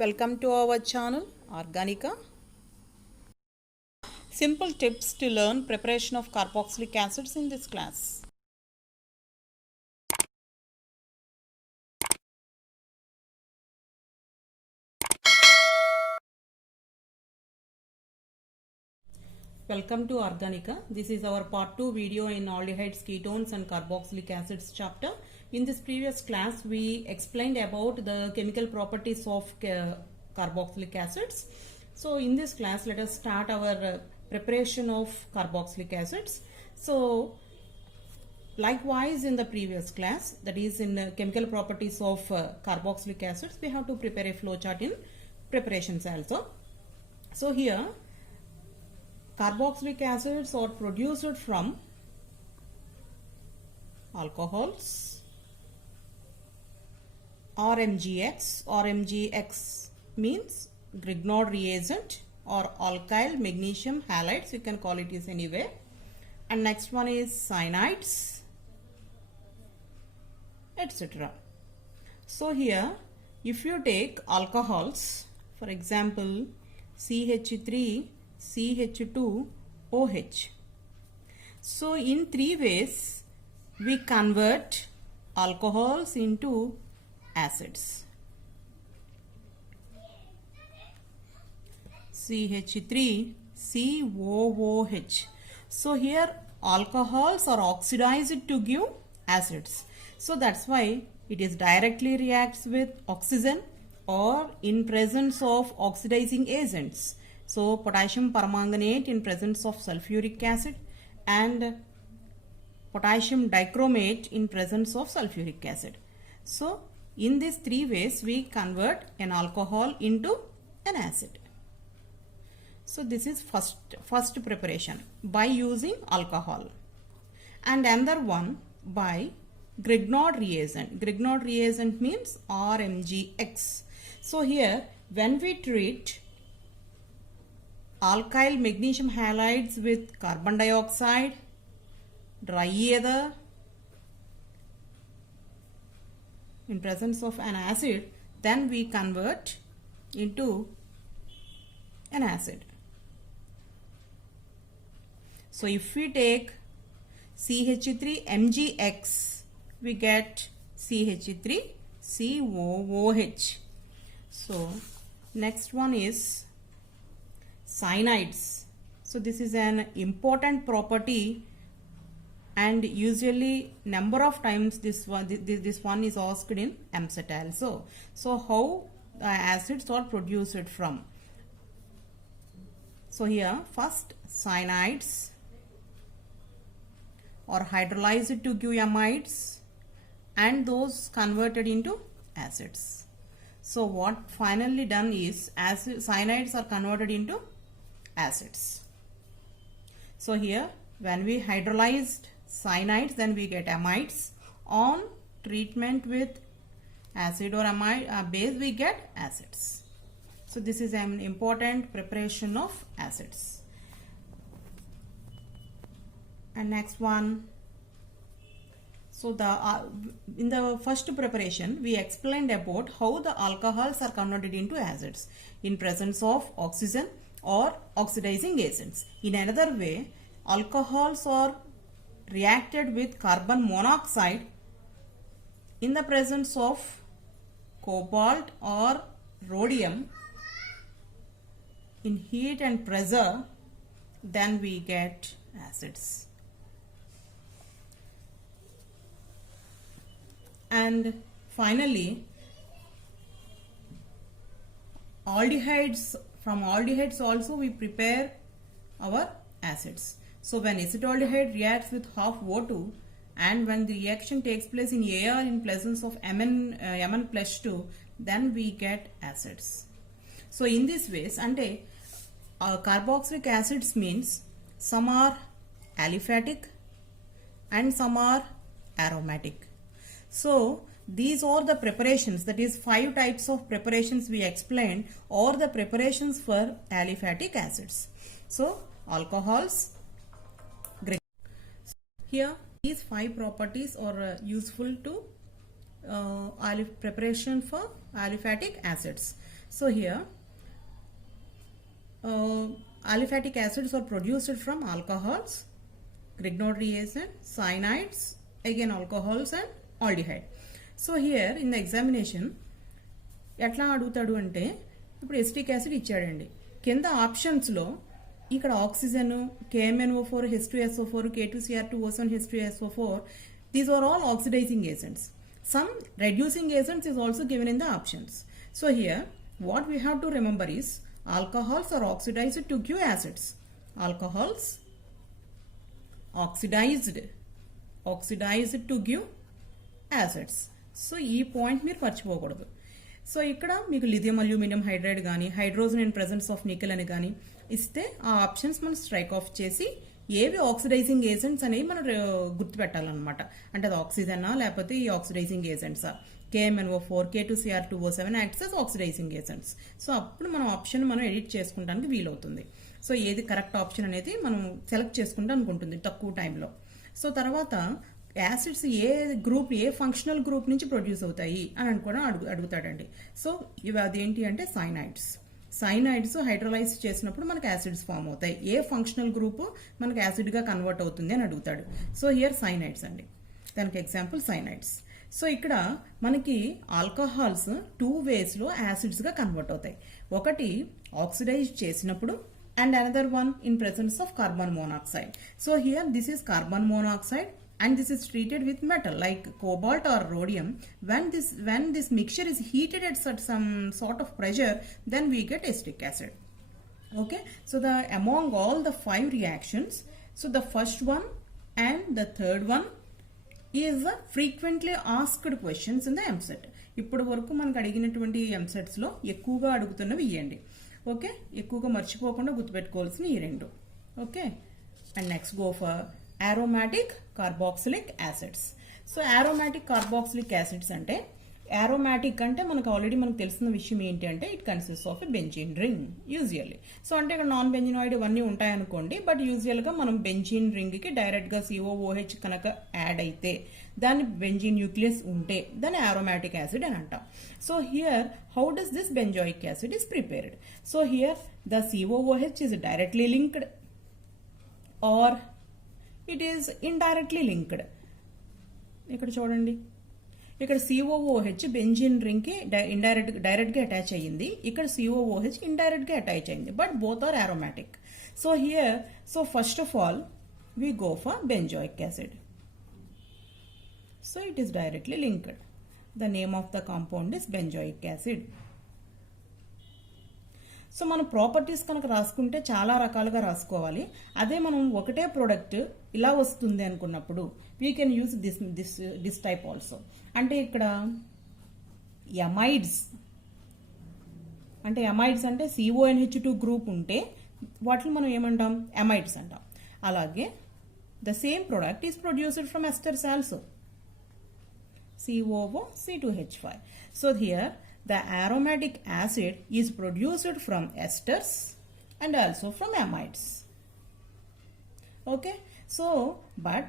Welcome to our channel Organica. Simple tips to learn preparation of carboxylic acids in this class. Welcome to Organica. This is our part 2 video in aldehydes, ketones and carboxylic acids chapter. In this previous class, we explained about the chemical properties of carboxylic acids. So in this class, let us start our preparation of carboxylic acids. So likewise in the previous class, that is in chemical properties of carboxylic acids, we have to prepare a flowchart in preparations also. So here carboxylic acids are produced from alcohols, RMGX. RMGX means Grignard reagent or alkyl magnesium halides, you can call it as anyway. And next one is cyanides, etc. So here if you take alcohols, for example CH3, CH2, OH. So in three ways we convert alcohols into acids. CH3, COOH. So here alcohols are oxidized to give acids. So that's why it is directly reacts with oxygen or in presence of oxidizing agents. So potassium permanganate in presence of sulfuric acid and potassium dichromate in presence of sulfuric acid. So in these three ways we convert an alcohol into an acid. So this is first preparation by using alcohol, and another one by Grignard reagent. Grignard reagent means RMGX. So here when we treat alkyl magnesium halides with carbon dioxide, dry ether in presence of an acid, then we convert into an acid. So if we take CH3MgX, we get CH3COOH. So next one is cyanides. So this is an important property, and usually number of times this one is asked in EAMCET also. So how acids are produced from? So here first cyanides are hydrolyzed to give amides and those converted into acids. So what finally done is cyanides are converted into acids. So here when we hydrolyzed cyanides, then we get amides. On treatment with acid or amide base, we get acids. So this is an important preparation of acids. And next one, so in the first preparation we explained about how the alcohols are converted into acids in presence of oxygen or oxidizing agents. In another way, alcohols are reacted with carbon monoxide in the presence of cobalt or rhodium in heat and pressure, then we get acids. And finally aldehydes, from aldehydes also we prepare our acids. So when acetaldehyde reacts with half O2 and when the reaction takes place in Ar in presence of Mn plus 2, then we get acids. So in this ways, ante carboxylic acids means some are aliphatic and some are aromatic. So these are the preparations, that is 5 types of preparations we explained, or the preparations for aliphatic acids. So alcohols, here these 5 properties are useful to preparation for aliphatic acids. So here aliphatic acids are produced from alcohols, Grignard reagent, cyanides, again alcohols and aldehyde. So here in the examination ఎట్లా అడుగుతాడు అంటే ఇప్పుడు acetic acid ఇచ్చాడండి, కింద ఆప్షన్స్లో ఇక్కడ oxygen, KMnO4, H2SO4, K2Cr2O7, H2SO4, these are all oxidizing agents. Some reducing agents is also given in the options. So here what we have to remember is alcohols are oxidized to give acids. Alcohols oxidized to give acids. So ఈ point మీరు మర్చిపోకూడదు. So ఇక్కడ మీకు lithium aluminium hydride కానీ hydrogen in presence of nickel అని కానీ ఇస్తే ఆ ఆప్షన్స్ మనం స్ట్రైక్ ఆఫ్ చేసి ఏవి ఆక్సిడైజింగ్ ఏజెంట్స్ అనేవి మనం గుర్తుపెట్టాలన్నమాట. అంటే అది ఆక్సిజనా లేకపోతే ఈ ఆక్సిడైజింగ్ ఏజెంట్సా. KMnO4, K2Cr2O7 acts as oxidising agents. So అప్పుడు మనం ఆప్షన్ మనం ఎడిట్ చేసుకోవడానికి వీలవుతుంది. సో ఏది కరెక్ట్ ఆప్షన్ అనేది మనం సెలెక్ట్ చేసుకుంటే అనుకుంటుంది తక్కువ టైంలో. సో తర్వాత యాసిడ్స్ ఏ గ్రూప్, ఏ ఫంక్షనల్ గ్రూప్ నుంచి ప్రొడ్యూస్ అవుతాయి అని కూడా అడుగుతాడండి. సో ఇవి అదేంటి అంటే సైనైడ్స్ హైడ్రలైజ్ చేసినప్పుడు మనకి యాసిడ్స్ ఫామ్ అవుతాయి. ఏ ఫంక్షనల్ గ్రూప్ మనకి యాసిడ్గా కన్వర్ట్ అవుతుంది అని అడుగుతాడు. సో హియర్ సైనైడ్స్ అండి, దానికి ఎగ్జాంపుల్ సైనైడ్స్. సో ఇక్కడ మనకి ఆల్కహాల్స్ 2 వేస్లో యాసిడ్స్గా కన్వర్ట్ అవుతాయి. ఒకటి ఆక్సిడైజ్ చేసినప్పుడు and another one in presence of carbon monoxide. So here this is carbon monoxide and this is treated with metal like cobalt or rhodium. When this mixture is heated at some sort of pressure, then we get acetic acid. Okay, so among all the 5 reactions, so the first one and the third one is the frequently asked questions in the MCET. ఇప్పుడు వరకు మనకు అడిగినటువంటి MCETs లో ఎక్కువగా అడుగుతున్నవి ఇవ్వండి. Okay, ఎక్కువగా మర్చిపోకుండా గుర్తుపెట్టుకోవాల్సిన ఈ రెండు. Okay, and next go for aromatic carboxylic acids. So aromatic carboxylic acids అంటే aromatic అంటే మనకు ఆల్రెడీ మనకు తెలిసిన విషయం ఏంటి అంటే it consist of a benzene ring usually. So అంటే ఇక్కడ నాన్ బెంజినాయిడ్ ఇవన్నీ ఉంటాయనుకోండి, బట్ యూజువల్గా మనం బెంజీన్ రింగ్కి డైరెక్ట్గా COOH కనుక యాడ్ అయితే దాని బెంజీన్ న్యూక్లియస్ ఉంటే దాన్ని aromatic acid అని అంటాం. So here how does this benzoic acid is prepared? So here the COOH is directly linked or it is indirectly linked. ఇక్కడ చూడండి, ఇక్కడ COOH బెంజిన్ రింగ్ కి డైరెక్ట్ గా అటాచ్ అయ్యింది, ఇక్కడ COOH ఇండైరెక్ట్ గా అటాచ్ అయింది, but both are aromatic. So here first of all we go for benzoic acid. So it is directly linked. The name of the compound is benzoic acid. So మనం properties కనుక రాసుకుంటే చాలా రకాలుగా రాసుకోవాలి. అదే మనం ఒకటే ప్రోడక్ట్ ఇలా వస్తుంది అనుకున్నప్పుడు we can use this type also. అంటే ఇక్కడ ఎమైడ్స్ అంటే CONH2 గ్రూప్ ఉంటే వాటిని మనం ఏమంటాం, ఎమైడ్స్ అంటాం. అలాగే the same product is produced from esters also, COO(C2H5). So here the aromatic acid is produced from esters and also from amides. Okay, so but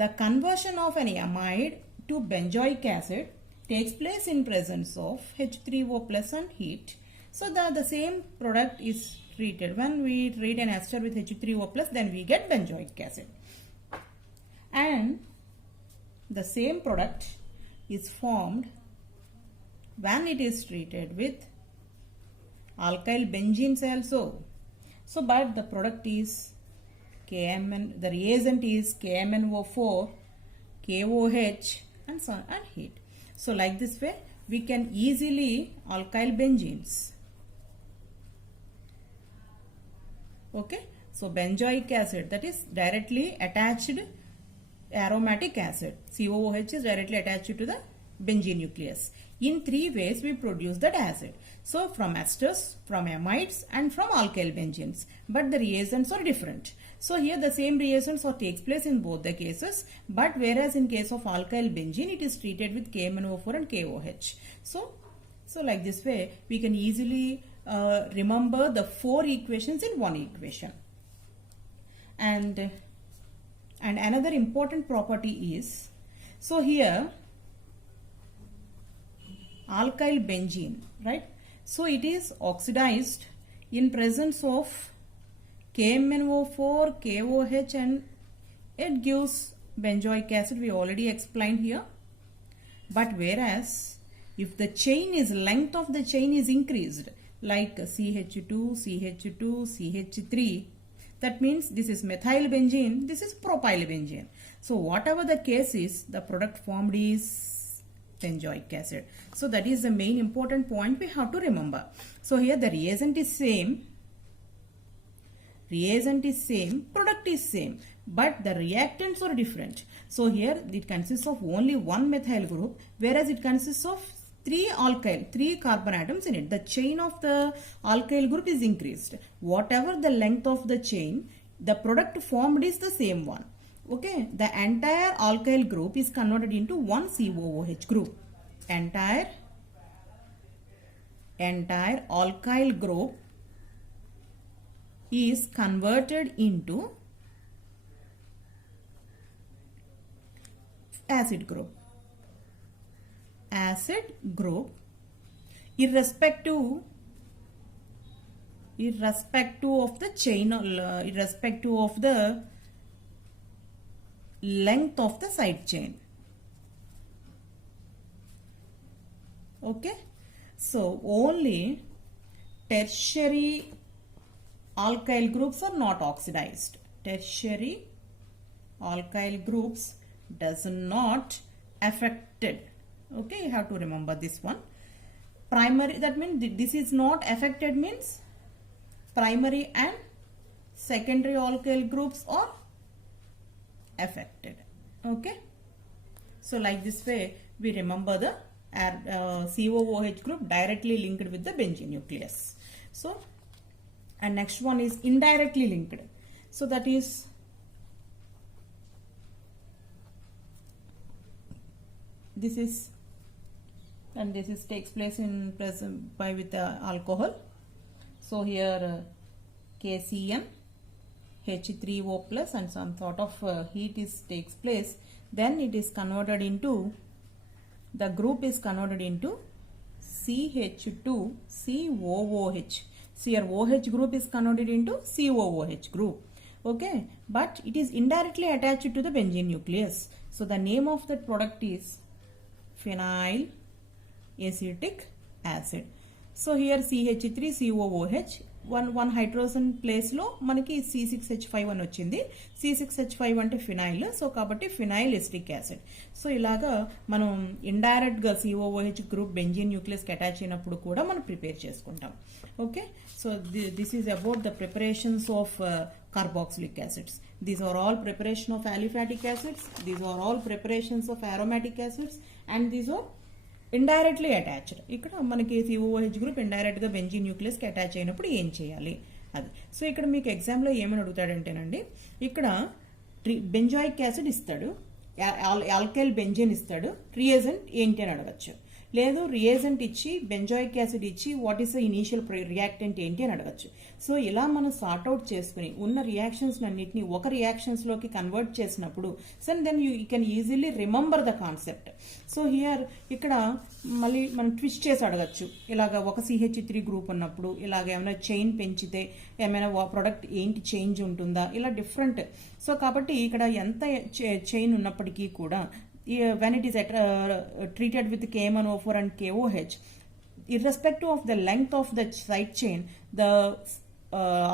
the conversion of an amide to benzoic acid takes place in presence of H3O plus and heat. So the same product is treated. When we treat an ester with H3O plus, then we get benzoic acid, and the same product is formed when it is treated with alkyl benzenes also. So but the product is the reagent is KMnO4, KOH and so on and heat. So like this way we can easily alkyl benzenes. Okay, so benzoic acid, that is directly attached aromatic acid, COOH is directly attached to the benzene nucleus. In 3 ways we produce that acid. So from esters, from amides and from alkyl benzenes, but the reagents are different. So here the same reagents takes place in both the cases, but whereas in case of alkyl benzene it is treated with KMnO4 and KOH. So like this way we can easily remember the 4 equations in one equation. And another important property is, so here alkyl benzene, right? So it is oxidized in presence of KMnO4, KOH, and it gives benzoic acid. We already explained here. But whereas if the chain is, length of the chain is increased, like CH2, CH2, CH3, that means this is methyl benzene, this is propyl benzene. So whatever the case is, the product formed is benzoic acid. So that is the main important point we have to remember. So here the reagent is same, product is same, but the reactants are different. So here it consists of only one methyl group, whereas it consists of three carbon atoms in it. The chain of the alkyl group is increased. Whatever the length of the chain, the product formed is the same one. Okay, the entire alkyl group is converted into one COOH group. Entire alkyl group is converted into acid group, irrespective of the chain, irrespective of the length of the side chain. Okay, so only tertiary alkyl groups are not oxidized. Tertiary alkyl groups does not affected. Okay, you have to remember this one. Primary, that means this is not affected, means primary and secondary alkyl groups are affected. Okay, so like this way we remember the COOH group directly linked with the benzene nucleus. So, and next one is indirectly linked. So that is this is takes place in present by with the alcohol. So here KCN H3O plus and some sort of heat takes place. Then it is converted into, the group is converted into CH2 COOH. So your OH group is converted into COOH group. Okay, but it is indirectly attached to the benzene nucleus. So the name of that product is phenyl acetic acid. So here CH3COOH, one hydrogen place లో మనకి C6H5 అని వచ్చింది. C6H5 అంటే phenyl, so కాబట్టి phenyl acetic acid. So ఇలాగా మనం indirect గా COOH group benzene nucleus కి అటాచ్ అయినప్పుడు కూడా మనం ప్రిపేర్ చేసుకుంటాం. Okay, so this is about the preparations of carboxylic acids. These are all preparation of aliphatic acids. These are all preparations of aromatic acids, and these are indirectly attached. ఇక్కడ మనకి COOH group indirect గా benzene nucleus కి attach అయినప్పుడు ఏం చేయాలి అది. So ఇక్కడ మీకు ఎగ్జామ్ లో ఏమని అడుగుతాడంటేనండి, ఇక్కడ బెంజాయిక్ యాసిడ్ ఇస్తాడు, ఆల్కైల్ బెంజీన్ ఇస్తాడు, రియేజెంట్ ఏంటి అని అడగచ్చు. లేదు రియేజెంట్ ఇచ్చి బెంజాయిక్ యాసిడ్ ఇచ్చి what is the initial reactant ఏంటి అని అడగచ్చు. సో ఇలా మనం సార్ట్అవుట్ చేసుకుని ఉన్న రియాక్షన్స్ అన్నింటినీ ఒక రియాక్షన్స్ లోకి కన్వర్ట్ చేసినప్పుడు then you can easily remember the concept. So here ఇక్కడ మళ్ళీ మనం ట్విస్ట్ చేసి అడగచ్చు, ఇలాగ ఒక CH3 గ్రూప్ ఉన్నప్పుడు ఇలాగ ఏమైనా చైన్ పెంచితే ఏమైనా ప్రొడక్ట్ ఏంటి చేంజ్ ఉంటుందా, ఇలా డిఫరెంట్. సో కాబట్టి ఇక్కడ ఎంత చైన్ ఉన్నప్పటికీ కూడా when it is treated with KMnO4 and KOH, irrespective of the length of the side chain, the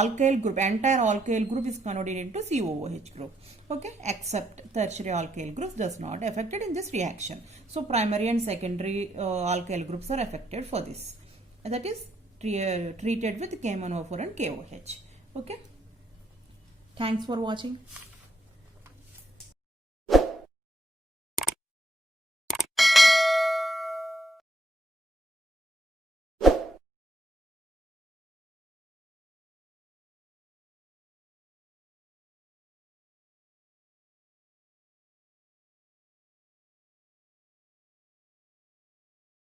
alkyl group, entire alkyl group is converted into COOH group. Okay, except tertiary alkyl groups does not affected in this reaction. So primary and secondary alkyl groups are affected for this. That is treated with KMnO4 and KOH. Okay, thanks for watching.